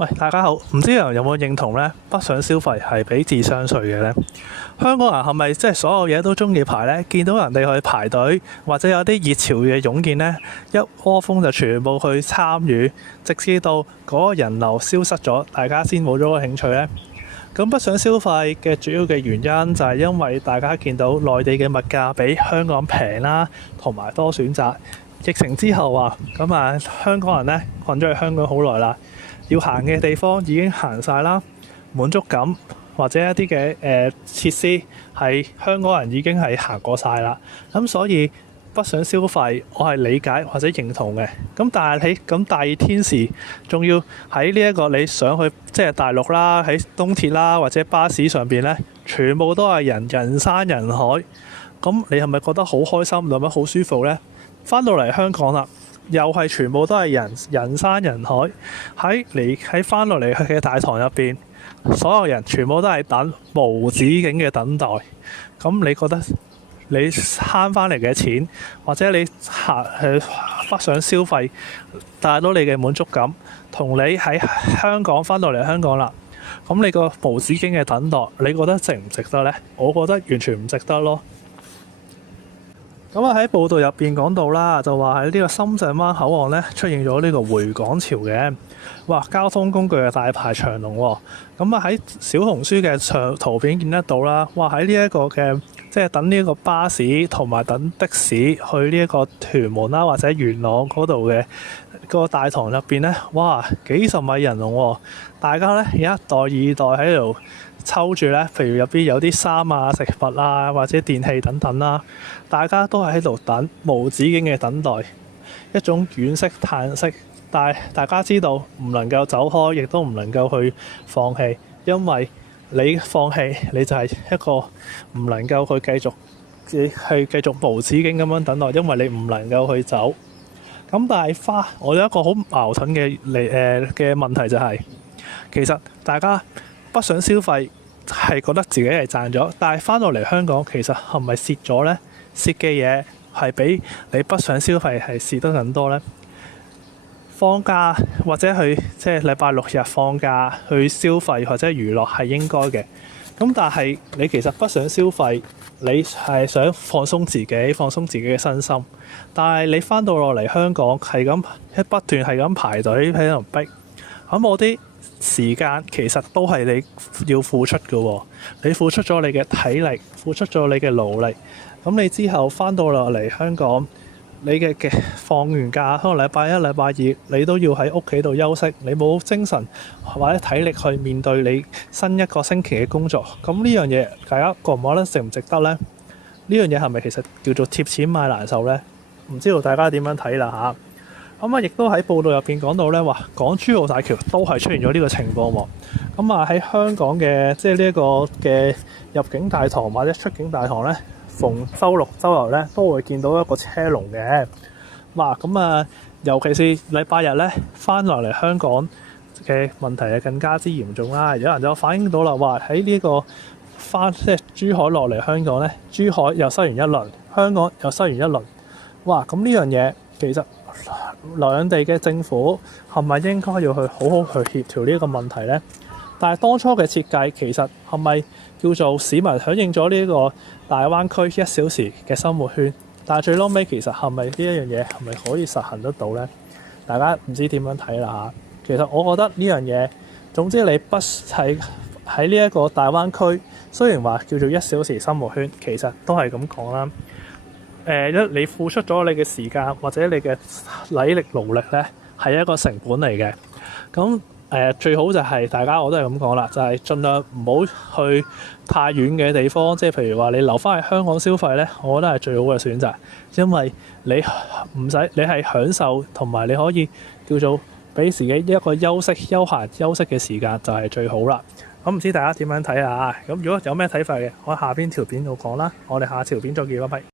喂，大家好，唔知有冇認同呢？北上消費係俾智商稅嘅呢？香港人係咪即係所有嘢都中意排呢？見到人哋去排隊，或者有啲熱潮嘅湧現呢，一窩蜂就全部去參與，直至到嗰個人流消失咗，大家先冇咗個興趣呢？咁北上消費嘅主要嘅原因就係因為大家見到內地嘅物價比香港平啦，同埋多選擇。疫情之後啊，香港人呢困咗喺香港好耐啦。要行嘅地方已經行晒啦，滿足感或者一啲嘅設施係香港人已經係行過晒啦。咁所以北上消費，我係理解或者認同嘅。咁但係喺咁大熱天時，仲要喺呢一個你上去即係大陸啦，喺東鐵啦或者巴士上邊呢，全部都係人山人海。咁你係咪覺得好開心，覺得好舒服呢？返到嚟香港啦，又係全部都係人山人海，喺翻落嚟嘅大堂入邊，所有人全部都係等無止境嘅等待。咁你覺得你慳翻嚟嘅錢，或者你北上消費帶到你嘅滿足感，同你喺香港翻到嚟香港啦，咁你個無止境嘅等待，你覺得值唔值得呢？我覺得完全唔值得咯。喺報道入邊講到啦，就話喺呢個深圳灣口岸咧出現咗呢個回港潮嘅，哇！交通工具嘅大排長龍喎。喺小紅書嘅圖片見得到啦，哇！喺呢一個嘅即係等呢一個巴士同埋等的士去呢一個屯門啦或者元朗嗰度嘅個大堂入邊咧，哇！幾十米人龍喎，大家咧一代二代喺度抽住咧，譬如入邊有啲衫啊、食物啊或者電器等等啦，大家都係喺度等，無止境嘅等待，一種惋惜嘆息。但係大家知道唔能夠走開，亦都唔能夠去放棄，因為你放棄你就係一個唔能夠去繼續無止境咁樣等待，因為你唔能夠去走。但係我有一個好矛盾嘅問題就係，其實大家北上消費係覺得自己係賺咗，但係翻到嚟香港其實係咪蝕咗呢？蝕嘅嘢係比你北上消費係蝕得更多呢？放假或者去即係禮拜六日放假去消費或者娛樂係應該嘅，但係你其實北上消費，你係想放鬆自己嘅身心，但係你翻到落嚟香港係咁不斷係咁排隊喺度逼，我啲時間其實都係你要付出嘅喎，你付出咗你嘅體力，付出咗你嘅勞力，你之後翻到落嚟香港，你嘅放完假，可能禮拜一、禮拜二，你都要喺屋企度休息，你冇精神或者體力去面對你新一個星期嘅工作。咁呢樣嘢，大家覺唔覺得值唔值得呢？呢樣嘢係咪其實叫做貼錢買難受呢？唔知道大家點樣睇啦嚇。亦都喺報道入邊講到呢，話港珠澳大橋都係出現咗呢個情況喎。喺香港嘅即係呢一個嘅入境大堂或者出境大堂呢，逢週六週日咧都會見到一個車龍嘅。尤其是禮拜日咧翻落嚟香港嘅問題係更加之嚴重啦。有人就反映到啦，話喺呢個即係珠海落嚟香港咧，珠海又塞完一輪，香港又塞完一輪。咁呢樣嘢其實兩地嘅政府係咪應該要去好好去協調呢個問題呢？但係當初嘅設計其實係咪叫做市民響應咗呢個大灣區1小時嘅生活圈？但係最撈尾其實係咪呢一樣嘢係咪可以實行得到呢？大家唔知點樣睇啦嚇。其實我覺得呢樣嘢，總之你不係喺呢一個大灣區，雖然話叫做1小時生活圈，其實都係咁講啦。你付出咗你嘅時間或者你嘅體力勞力呢，係一個成本嚟嘅。最好就係大家我都係咁講啦，就係盡量唔好去太遠嘅地方，即係譬如話你留翻喺香港消費呢，我覺得係最好嘅選擇，因為你係享受同埋你可以叫做俾自己一個休閒休息嘅時間就係最好啦。唔知大家點樣睇啊？如果有咩睇法嘅，我喺下邊條片度講啦。我哋下條片再見，拜拜。